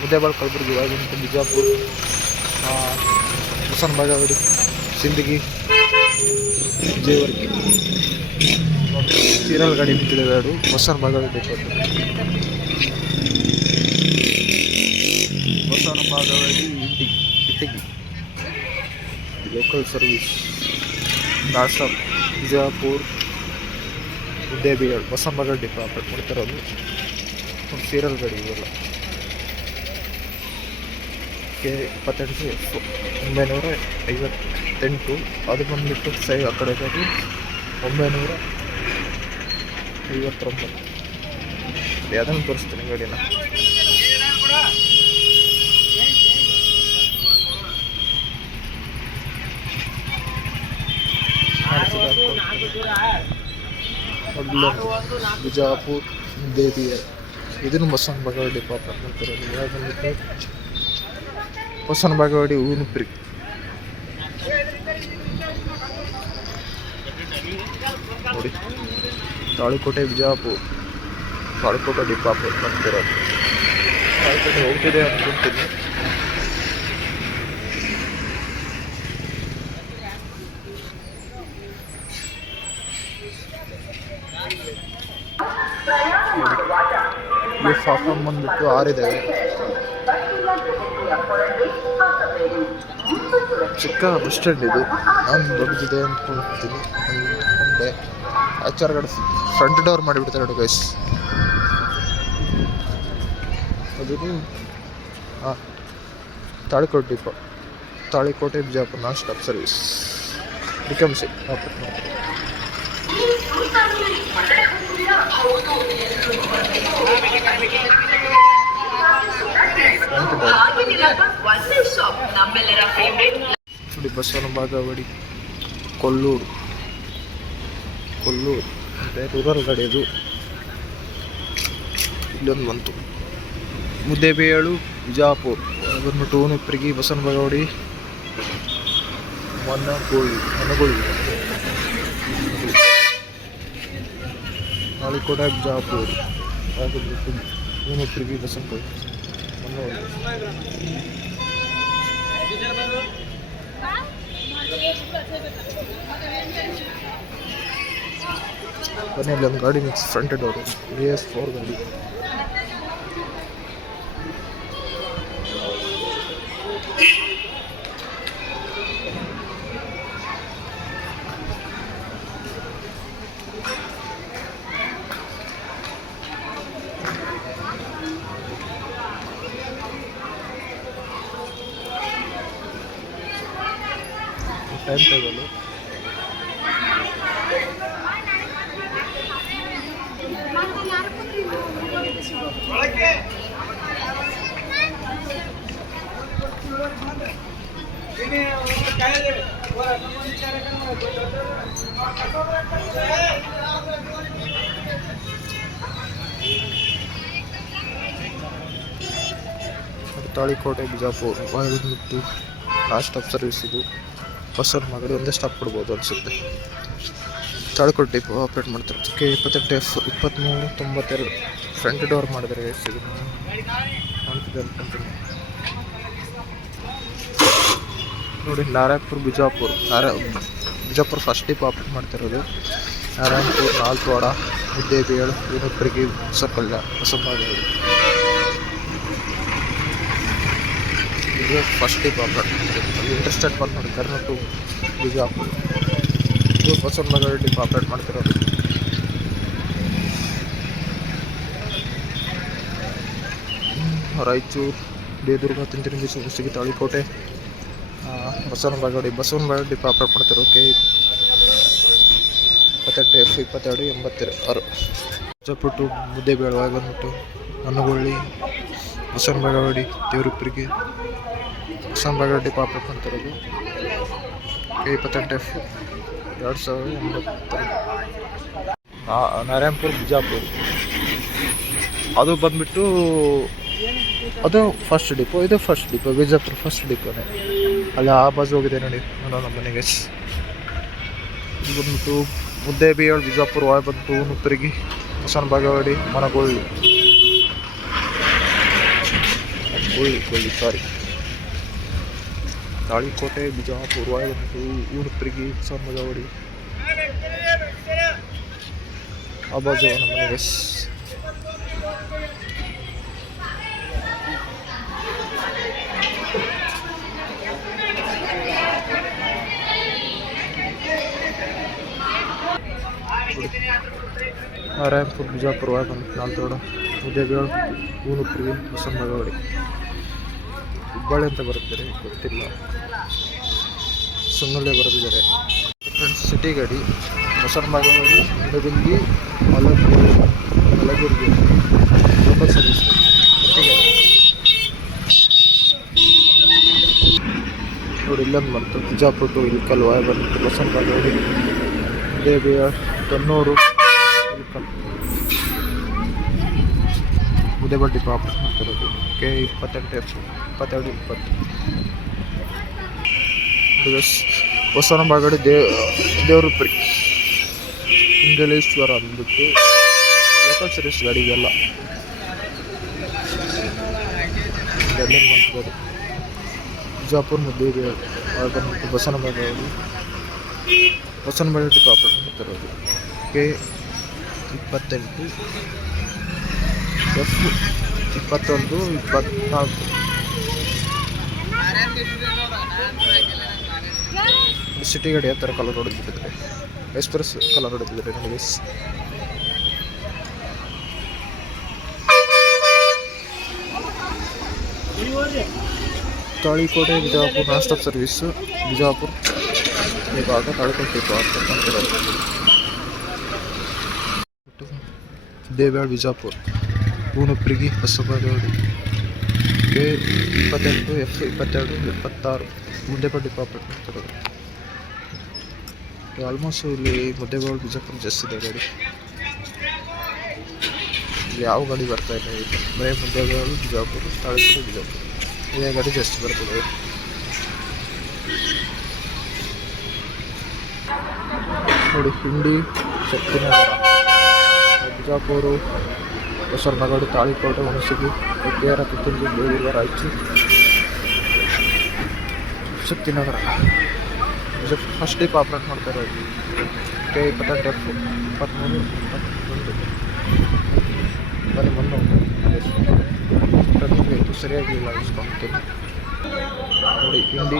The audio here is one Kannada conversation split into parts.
ಮುದ್ದೇಬಾಳ್ ಕಲಬುರಗಿ ವಾಯುಗುಂಟೆ ಬಿಜಾಪುರ ಹೊಸನ್ ಬಾಗೇವಾಡಿ ಸಿಂದಗಿ ಜೇವರ್ಗಿ ಚೀರಾಲ್ ಗಾಡಿ ನಿಂತಿದ್ದಾವೆ ಎರಡು Hosan Bagewadi depot Hosan Bagewadi Indi Ittagi local service ನಾಷ್ಟ ಬಿಜಾಪುರ್ ಮುದ್ದೇಬಿಹಾಳ್ ಹೊಸನ್ ಬಾಗೇವಾಡಿ ಡಿಪೋ ಆಪ್ರೇಟ್ ಮಾಡ್ತಿರೋದು ಒಂದು ಸೀರಿಯಲ್ ಗಾಡಿ ಇವೆಲ್ಲ ಕೆ ಇಪ್ಪತ್ತೆಂಟು ಎಫ್ ಒಂಬೈನೂರ ಐವತ್ತೆಂಟು. ಅದು ಬಂದುಬಿಟ್ಟು ಸೈ ಆ ಕಡೆ ಬರೀ ಒಂಬೈನೂರ ಐವತ್ತೊಂಬತ್ತು. ಯಾವುದನ್ನು ತೋರಿಸ್ತೀನಿ ಗಾಡಿನ. ಬಿಜಾಪುರ್, ದೇವಿಯ. ಇದನ್ನು ಬಸವನ ಬಾಗೇವಾಡಿ ಡಿಪಾರ್ಟ್ಮೆಂಟ್. ಅಂತಿರೋದು ಯಾವ್ದು ಬಾಗವಾಡಿ ಹೂವಿನ ಪ್ರಿ ನೋಡಿ, ತಾಳಿಕೋಟೆ ಬಿಜಾಪುರ್ ತಾಳಿಕೋಟೆ ಡಿಪಾಪುರ್ ಬರ್ತಿರೋದು. ತಾಳಿಕೋಟೆ ಹೋಗ್ತಿದೆ ಅನ್ಕೊಂತೀನಿ. ಈ ಫಾಫಮ್ ಬಂದ್ಬಿಟ್ಟು ಆರಿದ್ದಾವೆ ಚಿಕ್ಕ ಬಸ್ ಸ್ಟ್ಯಾಂಡ್ ಇದು. ನಾನು ದೊಡ್ಡದಿದೆ ಅಂದ್ಕೊಳ್ತೀನಿ ಮುಂದೆ ಆಚಾರಗಡೆ ಫ್ರಂಟ್ ಡೋರ್ ಮಾಡಿಬಿಡ್ತಾರೆ ನೋಡಿ ಗೈಸ್ ಅದು ಹಾಂ. Talikote depot Talikote Bijapura non stop service ಡಿಕಮ್ಸಿ operate ನೋಡಿ ಬಸವನ ಬಾಗೇವಾಡಿ ಕೊಲ್ಲೂರು. ಕೊಲ್ಲೂರು. ಅಂದರೆ ರೂರಲ್ ಗಾಡಿ ಅದು. ಇಲ್ಲೊಂದು ಬಂತು. ಮುದ್ದೇಬೇಳು ಬಿಜಾಪುರ್. ಬಂದ್ಬಿಟ್ಟು ಹೂನುಪ್ರಿಗೆ ಬಸವನ ಬಾಗೇವಾಡಿ ಮನಗೋಳಿ ಮನಗೋಳಿ. ಕೂಡ ಬಿಜಾಪುರ್. ಬಂದ್ಬಿಟ್ಟು ಹೂನುಪ್ರಿಗೆ ಬಸವನ ಬಾಗೇವಾಡಿ ಬನ್ನಿ ಅಲ್ಲಿ ಒಂದು ಗಾಡಿ mix front door V S four ಗಾಡಿ. ಟೈಮ್ ಟೇಬಲು ಮತ್ತು ತಾಳಿಕೋಟೆ ಬಿಜಾಪುರ್ ಬಂದ್ಬಿಟ್ಟು ಲಾಸ್ಟ್ ಸ್ಟಾಪ್ ಸರ್ವಿಸ್ ಇದು ಬಸ್ಸಲ್ಲಿ ಮಗಡಿ ಒಂದೇ ಸ್ಟಾಪ್ ಕೊಡ್ಬೋದು ಅನಿಸುತ್ತೆ. ತಾಳಿಕೋಟೆ ಡಿಪೋ ಆಪ್ರೇಟ್ ಮಾಡ್ತಾರೆ ಕೆ ಇಪ್ಪತ್ತೆಂಟು ಎಫ್ ಇಪ್ಪತ್ತ್ಮೂರು ತೊಂಬತ್ತೆರಡು ಫ್ರಂಟ್ ಡೋರ್ ಮಾಡಿದರೆ ಎಷ್ಟು ಇದು. ಅನ್ಕೊಂತೀನಿ ನೋಡಿ ನಾರಾಯಣಪುರ ಬಿಜಾಪುರ್. ನಾರ ಬಿಜಾಪುರ ಫಸ್ಟ್ ಡಿಪೋ ಆಪ್ರೇಟ್ ಮಾಡ್ತಿರೋದು. ನಾರಾಯಣಪುರ ನಾಲ್ತವಾಡ ಮುದ್ದೇಬೇಳು ಏನೊಬ್ಬರಿಗೆ ಹೊಸಪಲ್ಯ ಹೊಸಬಾಗೇವಾಡಿ ಇದು ಫಸ್ಟ್ ಟೈಪ್ ಆಪ್ರೇಟ್ ಇಂಟ್ರೆಸ್ಟೆಡ್ ನೋಡಿ ಕರ್ನಾಟಕ ಬಿಜಾಪುರ. ಇದು ಹೊಸಬಾಗೇವಾಡಿ ಮೆಜಾರಿಟಿ ಆಪ್ರೇಟ್ ಮಾಡ್ತಿರೋದು. ರಾಯಚೂರು ದೇದುರ್ಗ ತಿಂತಿರಿಂಗಿ ಸುಮಸ್ತಿಗೆ ತಾಳಿಕೋಟೆ ಬಸವನ ಬಾಗಡಿ ಬಸವನ ಬಾಗಡಿ ಆಪ್ರೇಟ್ ಮಾಡ್ತಾರೆ ಓಕೆ ಇಪ್ಪತ್ತೆಂಟು ಎಫ್ ಇಪ್ಪತ್ತೆರಡು, ಎಂಬತ್ತೆರಡು, ಆರು. ಬಿಜಾಪುರ ಮುದ್ದೇಬೇಳು ಬಂದ್ಬಿಟ್ಟು ಮನಗೊಳ್ಳಿ ಬಸವನ ಬಾಗಡಿ ದೇವರುಪ್ಪರಿಗೆ. ಬಸವನ ಬಾಗೇವಾಡಿ ಡಿಪೋ ಆಪ್ರೇಟ್ ಮಾಡ್ತಿರೋದು ಕೆ ಇಪ್ಪತ್ತೆಂಟು ಎಫ್ ಎರಡು ಸಾವಿರದ ಎಂಬತ್ತೆರಡು ನಾರಾಯಣಪುರ, ಬಿಜಾಪುರ. ಅದು ಬಂದ್ಬಿಟ್ಟು, ಅದು ಫಸ್ಟ್ ಡಿಪೋ ಇದು ಫಸ್ಟ್ ಡಿಪೋ ಬಿಜಾಪುರ ಫಸ್ಟ್ ಡಿಪೋನೇ ಅಲ್ಲಿ ಆ ಬಾಜು ಹೋಗಿದೆ ನೋಡಿ ನಮ್ಮ ಮನೆಗೆ. ಇದು ಬಂದ್ಬಿಟ್ಟು ಮುದ್ದೇಬಿಹಾಳ್ ಬಿಜಾಪುರ ವಾಯ್ ಬಂತು ಮುತ್ತರಿಗೆ ಹೊಸನ ಬಾಗೇವಾಡಿ ಮನಗೊಳ್ಳಿ, ಕೊಳ್ಳಿ ಕೊಳ್ಳಿ ಸಾರಿ ತಾಳಿಕೋಟೆ ಬಿಜಾಪುರ ವಾಯುವಂತು ಊಣಪ್ರಿಗಿ ಸಮ್ಮಗವಡಿ ಆ ಬಾಜು ನಮ್ಮ ಮನೆಗೆ ರಾಯಪುರ ಬಿಜಾಪುರ ವಾಯುವಂತು ನಾಲ್ತೋಡ ಉದಯಬೇಳು ಊಣಪ್ರಿಗಿ ಬಸಮ್ಮಗವಡಿ ಹುಬ್ಬಳ್ಳಿ ಅಂತ ಬರುತ್ತಾರೆ ಗೊತ್ತಿಲ್ಲ. ಸುಮ್ಮನೆ ಬರೆದಿದ್ದಾರೆ. ಫ್ರೆಂಡ್ಸ್ ಸಿಟಿ ಗಾಡಿ ಬಸವನಬಾಗೇವಾಡಿ ನಿಡಗುಂದಿ ಮಲಗೂರು, ಮಲಗುರ್ಗಿ ಲೋಕಲ್ ಸರ್ವಿಸ್ ನೋಡಿ, ಇಲ್ಲೊಂದು ಬಂತು ಬಿಜಾಪುರ ಟು ಇಲ್ಕಲ್ ವಾಯ ಬಂತು ಬಸವನಬಾಗೇವಾಡಿ ದೇವಿಯ ಕನ್ನೂರು ಇಲ್ಕಲ್ ಉದಯಬಡ್ಡಿ ಪಾಪ ಕೆ ಇಪ್ಪತ್ತೆಂಟು ಎಫ್ ಇಪ್ಪತ್ತೆರಡು, ಇಪ್ಪತ್ತು. ಹೊಸನ ಬಾಗಡಿ ದೇವ್ ಪ್ರಿ ಇಂಗಲೇಶ್ವರ ಅಂದ್ಬಿಟ್ಟು ಲೋಕಲ್ ಸರ್ವಿಸ್ ಗಾಡಿಗೆಲ್ಲ ಮಂತ್ರಿ ಬಿಜಾಪುರ ಮಧ್ಯೆ ಬಂದ್ಬಿಟ್ಟು ಬಸವನ ಬಾಗಡಿ ಬಸವನ ಬಾಗಡಿ ಪಾಪ ಮಾಡ್ತಿರೋದು ಕೆ ಇಪ್ಪತ್ತೆಂಟು, ಎಫ್ ಇಪ್ಪತ್ತೊಂದು, ಇಪ್ಪತ್ನಾಲ್ಕು. ಸಿಟಿ ಗಾಡಿ ಯಾವ ಥರ ಕಲರ್ ಹೊಡೆದಿದ್ದಾರೆ ಎಕ್ಸ್ಪ್ರೆಸ್ ಕಲರ್ ಹೊಡೆದಿದ್ದಾರೆ ನನಗೆ Talikote, Bijapura, non stop service, Bijapura. ಇವಾಗ ತಾಳಿಕೋಟೆ ದೇವ್ಯಾಳ್, ಬಿಜಾಪುರ. ಪೂನಪ್ರಿಗಿ ಹೊಸಬಾಗೇವಾಡಿ ಕೆ ಇಪ್ಪತ್ತೆಂಟು, ಎಫ್ ಇಪ್ಪತ್ತೆರಡು, ಇಪ್ಪತ್ತಾರು ಮುದ್ದೆಪಡ್ಡಿ ಪಾಪಟ್ ಮಾಡ್ತಿರೋದು ಆಲ್ಮೋಸ್ಟ್ ಇಲ್ಲಿ ಮುದ್ದೆಗೋಳು ಬಿಜಾಪುರ ಜಾಸ್ತಿ ಇದೆ ಗಾಡಿ. ಇಲ್ಲಿ ಯಾವ ಗಾಡಿ ಬರ್ತಾ ಇಲ್ಲ ಇಲ್ಲಿ ಬರೀ ಮುದ್ದೆಗೋಳು ಬಿಜಾಪುರ, ತಾಳಿಕೋಟೆ, ಬಿಜಾಪುರ. ಇದೇ ಗಾಡಿ ಜಾಸ್ತಿ ಬರ್ತದೆ. ನೋಡಿ, ಹಿಂಡಿ, ಶಕ್ತಿನಗರ, ಬಿಜಾಪುರ ಬಸವನಗಡಿ Talikote, Hunasagi. ಕೇರ Kittur Belur Raichur. Shaktinagar first day operate ಮಾಡ್ತಾ ಇರೋದು. ಕೆ ಇಪ್ಪತ್ತೆಂಟು ಇಪ್ಪತ್ತ್ಮೂರು ಇಪ್ಪತ್ತೊಂದು. ಬರೀ ಮುಂದೆ ಇದು ಸರಿಯಾಗಿಲ್ಲ ಇಸ್ಕೊಂತೀನಿ ನೋಡಿ ಹಿಂಡಿ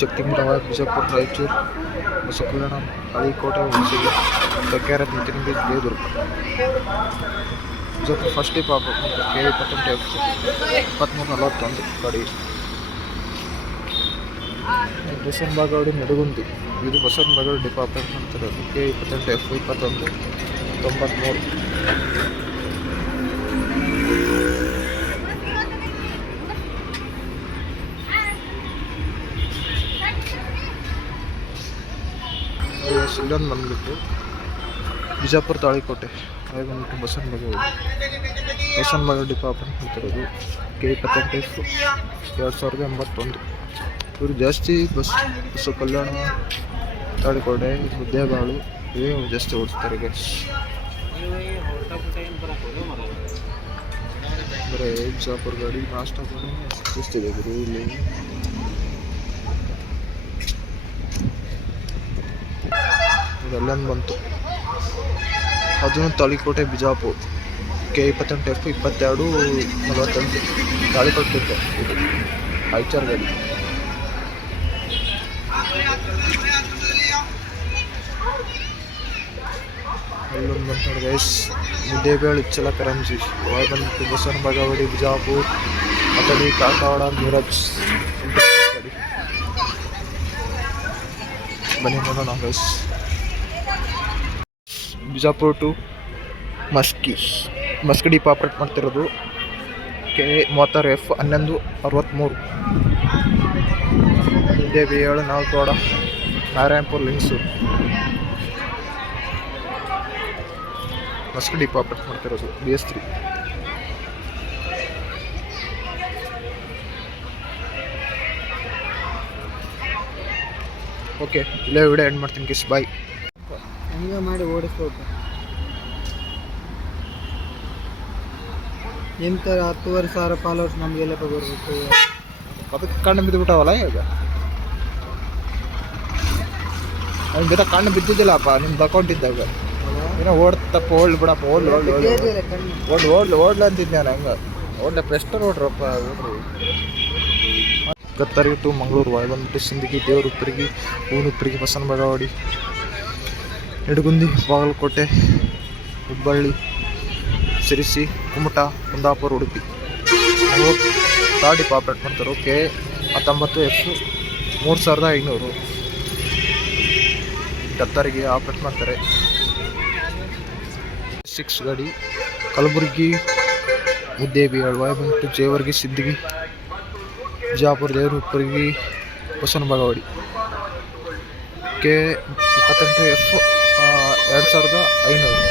ಶಕ್ತಿನಗರ ಬಿಜಾಪುರ, ರಾಯಚೂರು ಬಸವಕಲ್ಯಾಣ ಹಳಿಕೋಟೆ ಹುಣಸಗಿ ಕೆರ ನಿತಿನ್ ಬೀಚ್ ಬಿಜಾಪುರ ಫಸ್ಟ್ ಆಪ್ರೇಟ್ ಕೆ ಇಪ್ಪತ್ತೆಂಟು ಎಫ್ ಇಪ್ಪತ್ತ್ಮೂರು ನಲವತ್ತೊಂದು ಗಾಡಿ. ಬಾಗವಾಡಿ ನಡುಗುಂದಿ. ಇದು ಬಸವನ ಬಾಗವಾಡಿ ಡಿಪಾರ್ಟ್ಮೆಂಟ್ ಅಂತಿರೋದು ಕೆ ಇಪ್ಪತ್ತೆಂಟು ಎಫ್ ಇಪ್ಪತ್ತೊಂದು ತೊಂಬತ್ತ್ಮೂರು ಇಲ್ಲೊಂದು ಬಂದ್ಬಿಟ್ಟು ಬಿಜಾಪುರ ತಾಳಿಕೋಟೆ. ಬಂದ್ಬಿಟ್ಟು ಬಸವನ ಬಾಗವಾಡಿ ಬಸವನ ಬಾಗವಾಡಿ ಡಿಪಾರ್ಟ್ಮೆಂಟ್ ಅಂತಿರೋದು ಕೆ ಇಪ್ಪತ್ತೆಂಟು ಎರಡು ಸಾವಿರದ ಎಂಬತ್ತೊಂದು. ಇವರು ಜಾಸ್ತಿ ಬಸ್ ಬಸ್ಸು ಕಲ್ಯಾಣ ತಾಳಿಕೋಟೆ ಮುದ್ದೇಬಾಳು ಇವೇ ಜಾಸ್ತಿ ಓಡಿಸ್ತಾರೆ ಗೈಸ್ ಬರೀ ಬಿಜಾಪುರ ಗಾಡಿ ನಾಷ್ಟ ಗಾಡಿ ಜಾಸ್ತಿದೆ ಗುರು ಇಲ್ಲಿ. ಇದೆಲ್ಲೊಂದು ಬಂತು. ಅದನ್ನು ತಾಲಿಕೋಟೆ ಬಿಜಾಪುರ, ಕೆ ಇಪ್ಪತ್ತೆಂಟು ಎಫ್ ಇಪ್ಪತ್ತೆರಡು ನಲವತ್ತೆಂಟು ತಾಳಿಕೋಟೆ ಇದು ಗಾಡಿ ಅಲ್ಲೊಂದು ಬಂತು ಗೈಸ್ ಮುದ್ದೇಬೇಳು ಇಚ್ಚಲ ಕರಂಜಿ ಅವಾಗ ಬಂದ್ಬಿಟ್ಟು ಬಸವನ ಬಾಗವಾಡಿ, ಬಿಜಾಪುರ್ ಅತಡಿ ಕಾಕವಾಡ ಮೀರಜ್ ಬನ್ನಿ ನೋಡೋಣ guys Bijapura to Maski Maski depot operate ಮಾಡ್ತಿರೋದು. ಕೆ ಮೂವತ್ತಾರು ಎಫ್ ಹನ್ನೊಂದು ಅರವತ್ತ್ಮೂರು ದೇವಿ ಏಳು ನಾಲ್ಕು ತೋಡ ನಾರಾಯಣಪುರ ಮಸ್ಕಿ ಡಿಪ್ ಆಪ್ರೇಟ್ ಮಾಡ್ತಿರೋದು ಬಿ ಎಸ್ ತ್ರೀ. ಓಕೆ, ಇಲ್ಲೇ ವಿಡಿಯೋ ಎಂಡ್ ಮಾಡ್ತೀನಿ ಕಿಸ್ ಬಾಯ್ ಹಂಗೆ ಮಾಡಿ ಓಡಿಸ್ಬೇಕು. ಎಂತ ಹತ್ತುವರೆ ಸಾವಿರ ಫಾಲೋವರ್ಸ್ ಎಲ್ಲಪ್ಪ ಬರಬೇಕು ಅದಕ್ಕೆ ಕಣ್ಣು ಬಿದ್ದು ಬಿಟ್ಟಾವಲ್ಲ ಈಗ? ಅವ್ನ ಜೊತೆ ಕಣ್ಣು ಬಿದ್ದಿದ್ದಿಲ್ಲಪ್ಪ, ನಿಮ್ದು ಅಕೌಂಟ್ ಇದ್ದಾಗ. ಏನೋ ಓಡ್ತಪ್ಪ, ಓಡ್ಲಿ ಬಿಡಪ್ಪ, ಓಡ್ಲಿ ಓಡ್ಲಿ ಓಡ್ಲಿ. ಓಡ್ಲಿ ಓಡ್ಲಿ ಅಂತಿದ್ದೆ ನಾನು ಹಂಗೆ? ಓಡ್ಲೆ ಪ್ರೆಸ್ಟರ್ ಓಡ್ರಪ್ಪ ಓಡ್ರಿ ಗತ್ತರಿ ಟು ಮಂಗಳೂರು ಒಳಗೆ ಬಂದ್ಬಿಟ್ಟು ಸಿಂದಗಿ ದೇವರುಪ್ಪರಿಗೆ ಹೂನುಪ್ಪರಿಗೆ ಬಸವನ ಬಗವಾಡಿ ನಿಡಗುಂದಿ ಬಾಗಲಕೋಟೆ, ಹುಬ್ಬಳ್ಳಿ, ಸಿರಿಸಿ, ಕುಮಟ, ಕುಂದಾಪುರ, ಉಡುಪಿ. ಮೂವತ್ತು ಗಾಡಿ ಆಪ್ರೇಟ್ ಮಾಡ್ತಾರೆ. ಓಕೆ, ಹತ್ತೊಂಬತ್ತು ಎಫ್ ಮೂರು ಸಾವಿರದ ಐನೂರು. ಡತ್ತರಿಗೆ ಆಪ್ರೇಟ್ ಮಾಡ್ತಾರೆ. ಸಿಕ್ಸ್ ಗಾಡಿ, ಕಲಬುರಗಿ ಅಳ್ವಾಯ್ ಬಂದ್ಬಿಟ್ಟು ಜೇವರ್ಗಿ, ಸಿದ್ದಿಗಿ, ಬಿಜಾಪುರ ದೇವರುಪ್ಪರಿಗೆ ಬಸವನ ಬಾಗವಾಡಿ ಕೆ ಇಪ್ಪತ್ತೆಂಟು ಎಫ್ ಎರಡು ಸಾವಿರದ ಐನೂರು.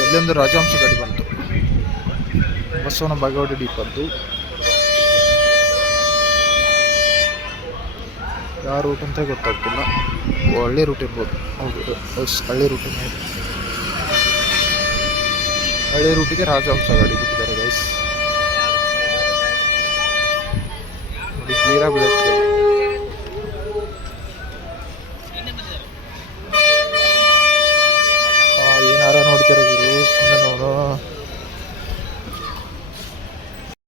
ಎಲ್ಲಿಂದ ರಾಜಹಂಸ ಗಾಡಿ ಬಂತು. ಬಸವನ ಬಾಗೇವಾಡಿ ಡೀಪದ್ದು. ಯಾವ ರೂಟ್ ಅಂತ ಗೊತ್ತಾಗ್ತಿಲ್ಲ. ಹಳ್ಳಿ ರೂಟ್ ಇರ್ಬೋದು. ಹೌದು ಹಳ್ಳಿ ರೂಟ್ ಹಳ್ಳಿ ರೂಟಿಗೆ ರಾಜಹಂಸ ಗಾಡಿ ಬಿಟ್ಟಿದ್ದಾರೆ ಗೈಸ್ ನೋಡಿ ಕ್ಲಿಯರಾಗಿ ಬಿಡುತ್ತೆ. Allah.